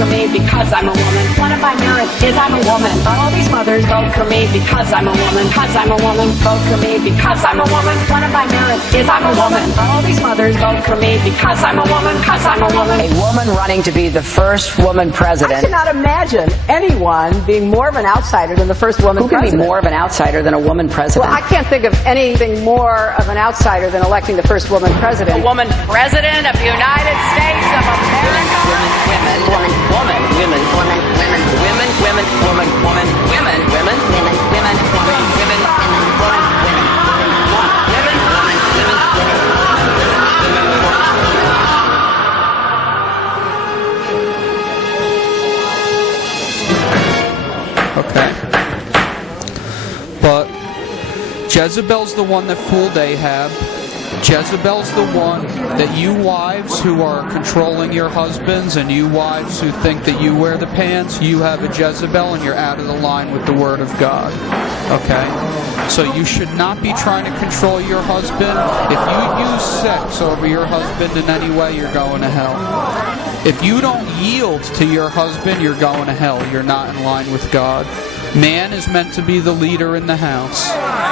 for me because I'm a woman. One of my merits is I'm a woman. All these mothers vote for me because I'm a woman. Because I'm a woman. Vote for me because I'm a woman. One of my merits is I'm a woman. All these mothers vote for me because I'm a woman. Because I'm a woman. A woman running to be the first woman president. I cannot imagine anyone being more of an outsider than the first woman president. Who can be more of an outsider than a woman president? Well, I can't think of anything more of an outsider than electing the first woman president. A woman president of the United States of America. Women, women, woman, women, woman, women, women, women, woman, woman, women, women, women, women, women, women, women, Okay. But Jezebel's the one that fooled Ahab. Jezebel's the one that you wives who are controlling your husbands and you wives who think that you wear the pants, you have a Jezebel and you're out of the line with the Word of God. Okay? So you should not be trying to control your husband. If you use sex over your husband in any way, you're going to hell. If you don't yield to your husband, you're going to hell. You're not in line with God. Man is meant to be the leader in the house.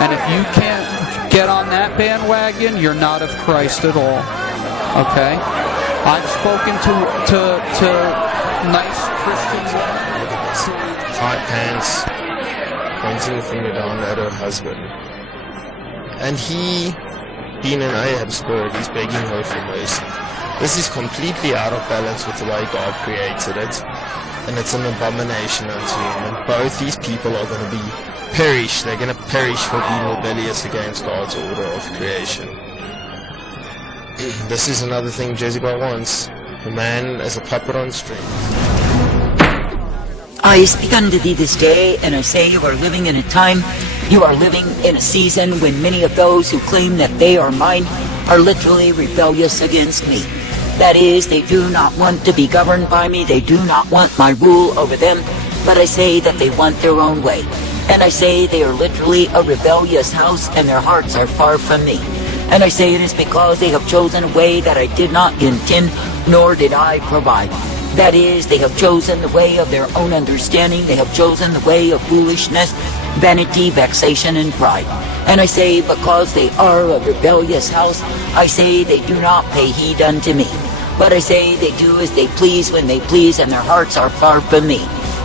And if you can't get on that bandwagon, you're not of Christ at all. Okay? I've spoken to nice Christians. Tight pants, pointing the finger down at her husband. And he, being an Ahab spirit, he's begging her for mercy. This is completely out of balance with the way God created it. And it's an abomination unto him. And both these people are going to be perished. They're going to perish for being rebellious against God's order of creation. This is another thing Jezebel wants. The man as a puppet on strings. I speak unto thee this day, and I say you are living in a time, you are living in a season when many of those who claim that they are mine are literally rebellious against me. That is, they do not want to be governed by me, they do not want my rule over them, but I say that they want their own way. And I say they are literally a rebellious house, and their hearts are far from me. And I say it is because they have chosen a way that I did not intend, nor did I provide. That is, they have chosen the way of their own understanding, they have chosen the way of foolishness, vanity, vexation, and pride. And I say, because they are a rebellious house, I say they do not pay heed unto me. But I say they do as they please when they please, and their hearts are far from me.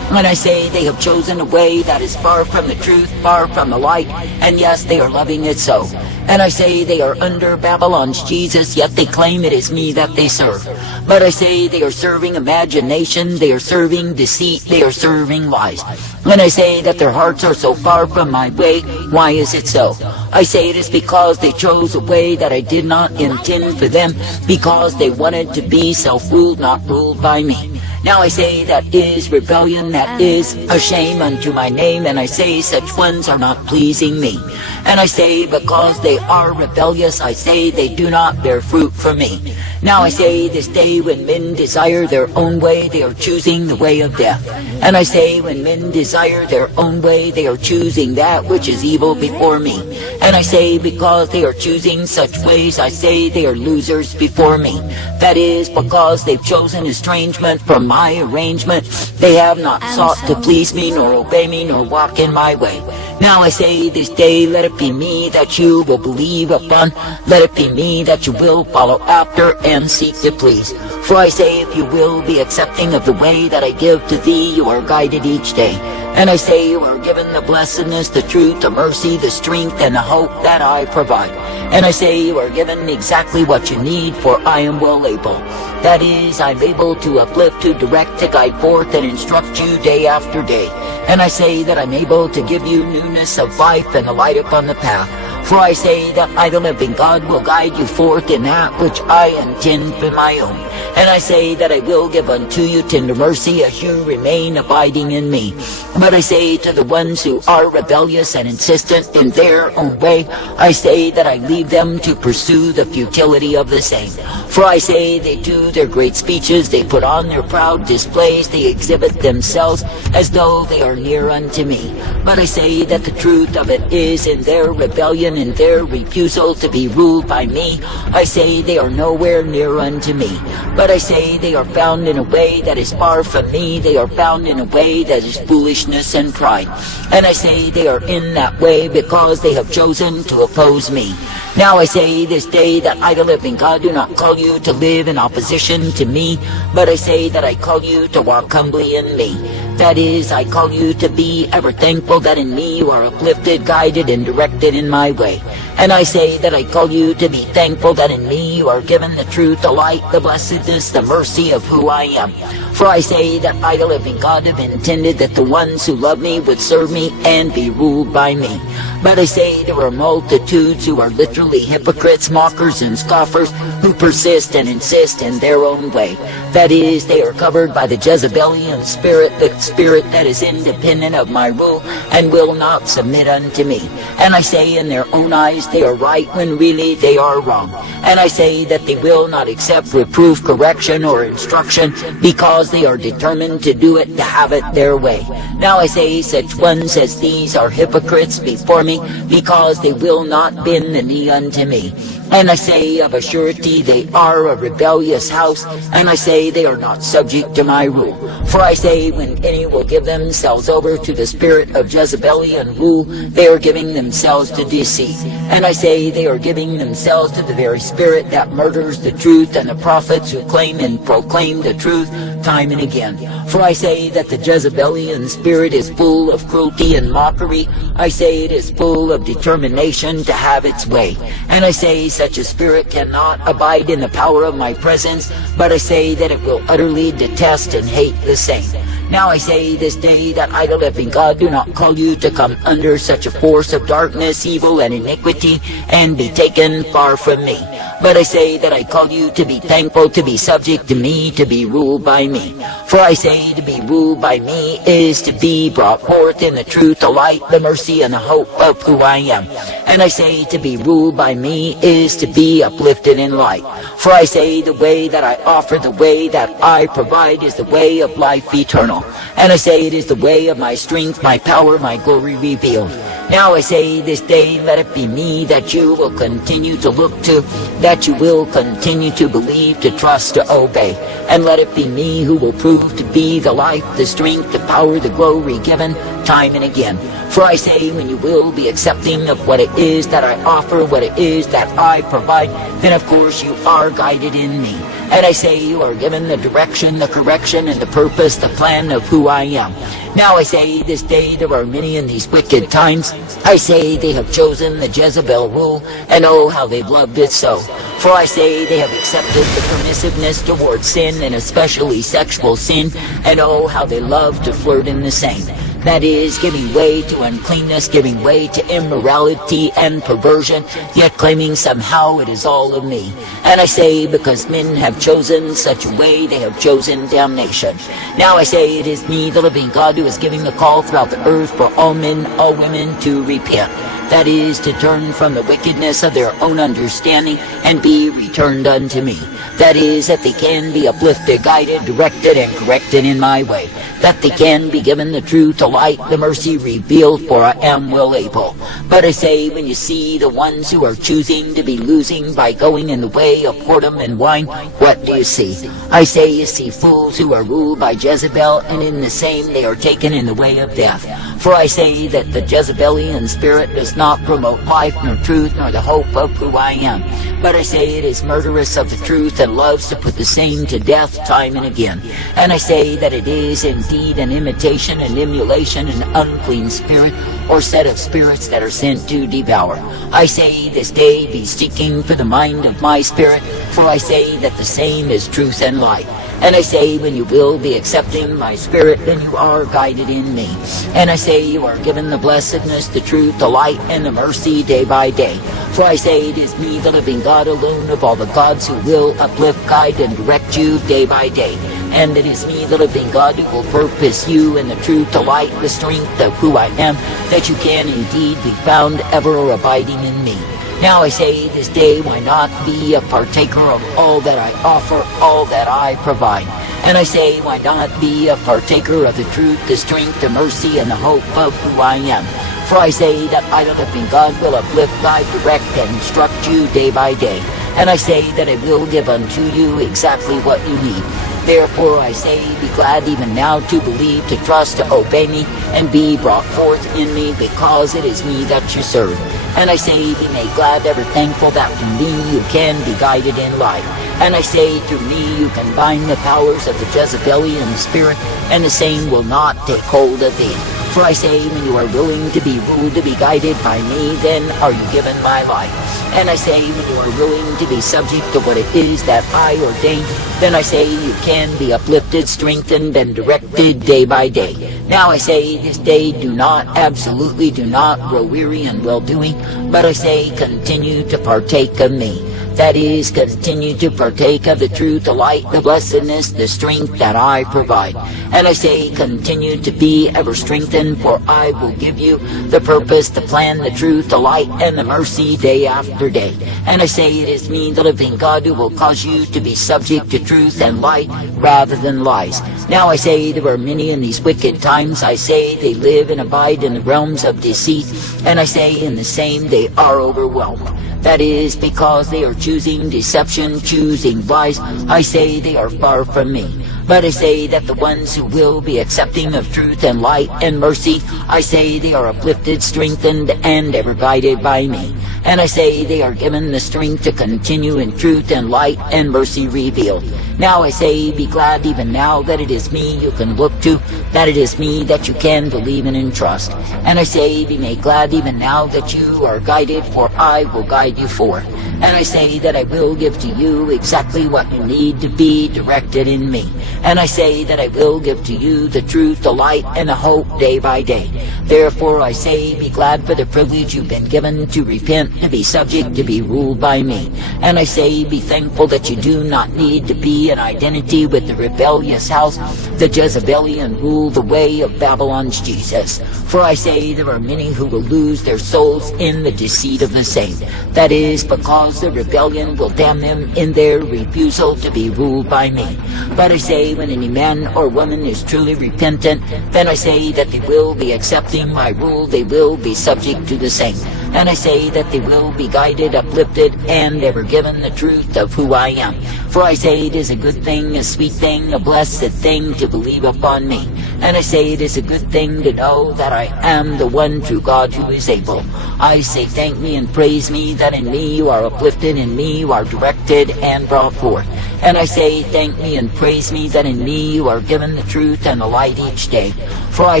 And I say they have chosen a way that is far from the truth, far from the light, and yes, they are loving it so. And I say they are under Babylon's Jesus, yet they claim it is me that they serve. But I say they are serving imagination, they are serving deceit, they are serving lies. And I say that their hearts are so far from my way, why is it so? I say it is because they chose a way that I did not intend for them, because they wanted to be self-ruled, not ruled by me. Now I say that is rebellion, that is a shame unto my name, and I say such ones are not pleasing me. And I say because they are rebellious, I say they do not bear fruit for me. Now I say this day when men desire their own way, they are choosing the way of death. And I say when men desire their own way, they are choosing that which is evil before me. And I say because they are choosing such ways, I say they are losers before me. That is because they've chosen estrangement from my arrangement. They have not sought to please me, nor obey me, nor walk in my way. Now I say this day, let it be me that you will believe upon. Let it be me that you will follow after and seek to please. For I say if you will be accepting of the way that I give to thee, you are guided each day. And I say you are given the blessedness, the truth, the mercy, the strength, and the hope that I provide. And I say you are given exactly what you need, for I am well able. That is, I'm able to uplift, to direct, to guide forth, and instruct you day after day. And I say that I'm able to give you newness of life and a light upon the path. For I say that I, the living God, will guide you forth in that which I intend for my own. And I say that I will give unto you tender mercy as you remain abiding in me. But But I say to the ones who are rebellious and insistent in their own way, I say that I leave them to pursue the futility of the same. For I say they do their great speeches, they put on their proud displays, they exhibit themselves as though they are near unto me. But I say that the truth of it is in their rebellion, in their refusal to be ruled by me, I say they are nowhere near unto me. But I say they are found in a way that is far from me, they are found in a way that is foolishness and pride. And I say they are in that way because they have chosen to oppose me. Now I say this day that I, the living God, do not call you to live in opposition to me, but I say that I call you to walk humbly in me. That is, I call you to be ever thankful that in me you are uplifted, guided, and directed in my way. And I say that I call you to be thankful that in me you are given the truth, the light, the blessedness, the mercy of who I am. For I say that I, the living God, have intended that the ones who love me would serve me and be ruled by me. But I say there are multitudes who are literally hypocrites, mockers, and scoffers who persist and insist in their own way. That is, they are covered by the Jezebelian spirit, the spirit that is independent of my rule and will not submit unto me. And I say in their own eyes they are right when really they are wrong. And I say that they will not accept reproof, correction, or instruction because they are determined to do it, to have it their way. Now I say such ones as these are hypocrites before me because they will not bend the knee unto me. And I say of a surety they are a rebellious house, and I say they are not subject to my rule. For I say when any will give themselves over to the spirit of Jezebelian rule, they are giving themselves to deceit. And I say they are giving themselves to the very spirit that murders the truth and the prophets who claim and proclaim the truth time and again. For I say that the Jezebelian spirit is full of cruelty and mockery. I say it is full of determination to have its way. And I say such a spirit cannot abide in the power of my presence, but I say that it will utterly detest and hate the same. Now I say this day that I, the living God, do not call you to come under such a force of darkness, evil, and iniquity, and be taken far from me. But I say that I call you to be thankful, to be subject to me, to be ruled by me. For I say to be ruled by me is to be brought forth in the truth, the light, the mercy, and the hope of who I am. And I say to be ruled by me is to be uplifted in light. For I say the way that I offer, the way that I provide is the way of life eternal. And I say it is the way of my strength, my power, my glory revealed. Now I say this day, let it be me that you will continue to look to, that you will continue to believe, to trust, to obey. And let it be me who will prove to be the life, the strength, the power, the glory given time and again. For I say when you will be accepting of what it is that I offer, what it is that I provide, then of course you are guided in me. And I say you are given the direction, the correction, and the purpose, the plan of who I am. Now I say this day there are many in these wicked times. I say they have chosen the Jezebel rule, and oh how they've loved it so. For I say they have accepted the permissiveness towards sin, and especially sexual sin, and oh how they love to flirt in the same. That is, giving way to uncleanness, giving way to immorality and perversion, yet claiming somehow it is all of me. And I say, because men have chosen such a way, they have chosen damnation. Now I say it is me, the living God, who is giving the call throughout the earth for all men, all women to repent. That is, to turn from the wickedness of their own understanding and be returned unto me. That is, that they can be uplifted, guided, directed, and corrected in my way. That they can be given the truth, the light, the mercy revealed, for I am well able. But I say, when you see the ones who are choosing to be losing by going in the way of whoredom and wine, what do you see? I say you see fools who are ruled by Jezebel, and in the same they are taken in the way of death. For I say that the Jezebelian spirit does not promote life, nor truth, nor the hope of who I am. But I say it is murderous of the truth and loves to put the same to death time and again. And I say that it is indeed an imitation, an emulation, an unclean spirit, or set of spirits that are sent to devour. I say this day be seeking for the mind of my spirit, for I say that the same is truth and light. And I say, when you will be accepting my spirit, then you are guided in me. And I say, you are given the blessedness, the truth, the light, and the mercy day by day. For I say, it is me, the living God alone of all the gods, who will uplift, guide, and direct you day by day. And it is me, the living God, who will purpose you in the truth, the light, the strength of who I am, that you can indeed be found ever abiding in me. Now I say this day, why not be a partaker of all that I offer, all that I provide? And I say, why not be a partaker of the truth, the strength, the mercy, and the hope of who I am? For I say that I, the living God, will uplift, guide, direct, and instruct you day by day. And I say that I will give unto you exactly what you need. Therefore I say, be glad even now to believe, to trust, to obey me, and be brought forth in me, because it is me that you serve. And I say, be made glad, ever thankful, that through me you can be guided in life. And I say, through me you can bind the powers of the Jezebelian spirit, and the same will not take hold of thee. For I say, when you are willing to be ruled, to be guided by me, then are you given my life. And I say, when you are willing to be subject to what it is that I ordain, then I say you can be uplifted, strengthened, and directed day by day. Now I say, this day absolutely do not grow weary in well-doing, but I say, continue to partake of me. That is, continue to partake of the truth, the light, the blessedness, the strength that I provide. And I say, continue to be ever strengthened, for I will give you the purpose, the plan, the truth, the light, and the mercy day after day. And I say, it is me, the living God, who will cause you to be subject to truth and light rather than lies. Now I say, there are many in these wicked times. I say, they live and abide in the realms of deceit. And I say, in the same they are overwhelmed. That is, because they are choosing deception, choosing lies. I say they are far from me. But I say that the ones who will be accepting of truth and light and mercy, I say they are uplifted, strengthened, and ever guided by me. And I say they are given the strength to continue in truth and light and mercy revealed. Now I say, be glad even now that it is me you can look to, that it is me that you can believe in and trust. And I say, be made glad even now that you are guided, for I will guide you forth. And I say that I will give to you exactly what you need to be directed in me. And I say that I will give to you the truth, the light, and the hope day by day. Therefore I say, be glad for the privilege you've been given to repent, to be subject, to be ruled by me. And I say, be thankful that you do not need to be in identity with the rebellious house, the Jezebelian rule, the way of Babylon's Jesus. For I say there are many who will lose their souls in the deceit of the same. That is, because the rebellion will damn them in their refusal to be ruled by me. But I say, when any man or woman is truly repentant, then I say that they will be accepting my rule, they will be subject to the same. And I say that they will be guided, uplifted, and ever given the truth of who I am. For I say it is a good thing, a sweet thing, a blessed thing to believe upon me. And I say it is a good thing to know that I am the one true God who is able. I say thank me and praise me that in me you are uplifted, in me you are directed and brought forth. And I say thank me and praise me that in me you are given the truth and the light each day. For I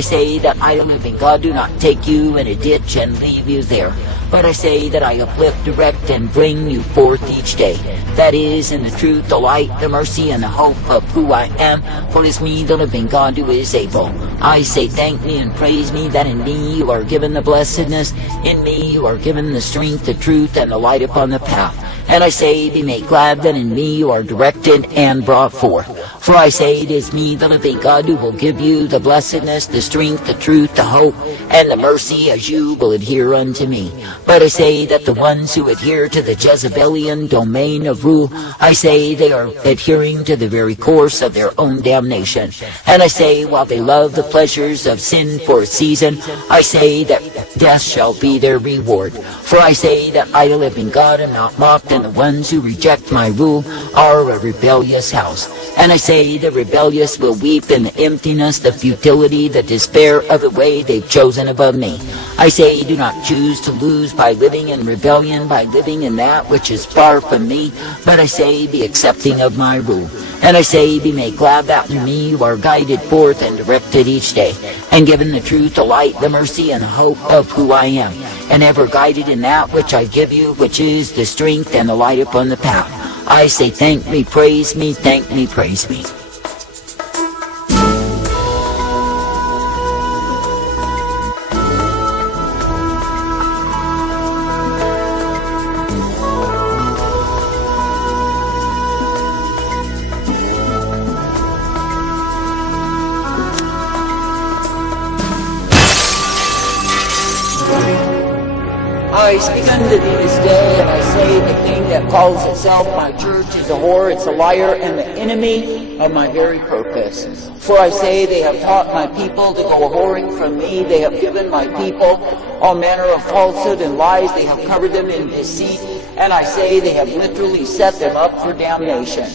say that I, the living God, do not take you in a ditch and leave you there. But I say that I uplift, direct, and bring you forth each day. That is, in the truth, the light, the mercy, and the hope of who I am. For it is me, the living God, who is able. I say thank me and praise me that in me you are given the blessedness, in me you are given the strength, the truth, and the light upon the path. And I say, be made glad that in me you are directed and brought forth. For I say it is me, the living God, who will give you the blessedness, the strength, the truth, the hope, and the mercy as you will adhere unto me. But I say that the ones who adhere to the Jezebelian domain of rule, I say they are adhering to the very course of their own damnation. And I say, while they love the pleasures of sin for a season, I say that death shall be their reward. For I say that I, the living God, am not mocked, and the ones who reject my rule are a rebellious house. And I say the rebellious will weep in the emptiness, the futility, the despair of the way they've chosen above me. I say, do not choose to lose by living in rebellion, by living in that which is far from me, but I say, be accepting of my rule. And I say, be made glad that through me you are guided forth and directed each day, and given the truth, the light, the mercy, and the hope of who I am, and ever guided in that which I give you, which is the strength and the light upon the path. I say, thank me, praise me, thank me, praise me. I speak unto thee this day, and I say, the thing that calls itself my church is a whore, it's a liar, and the enemy of my very purpose. For I say, they have taught my people to go whoring from me. They have given my people all manner of falsehood and lies. They have covered them in deceit. And I say, they have literally set them up for damnation.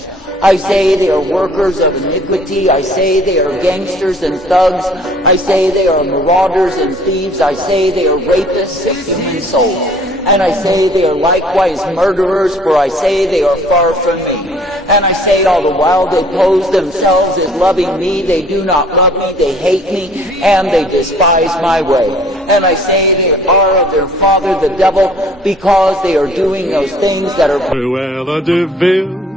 I say they are workers of iniquity. I say they are gangsters and thugs. I say they are marauders and thieves. I say they are rapists of human souls. And I say they are likewise murderers, for I say they are far from me. And I say all the while they pose themselves as loving me. They do not love me, they hate me, and they despise my way. And I say they are of their father the devil, because they are doing those things that are... Cruella de Vil.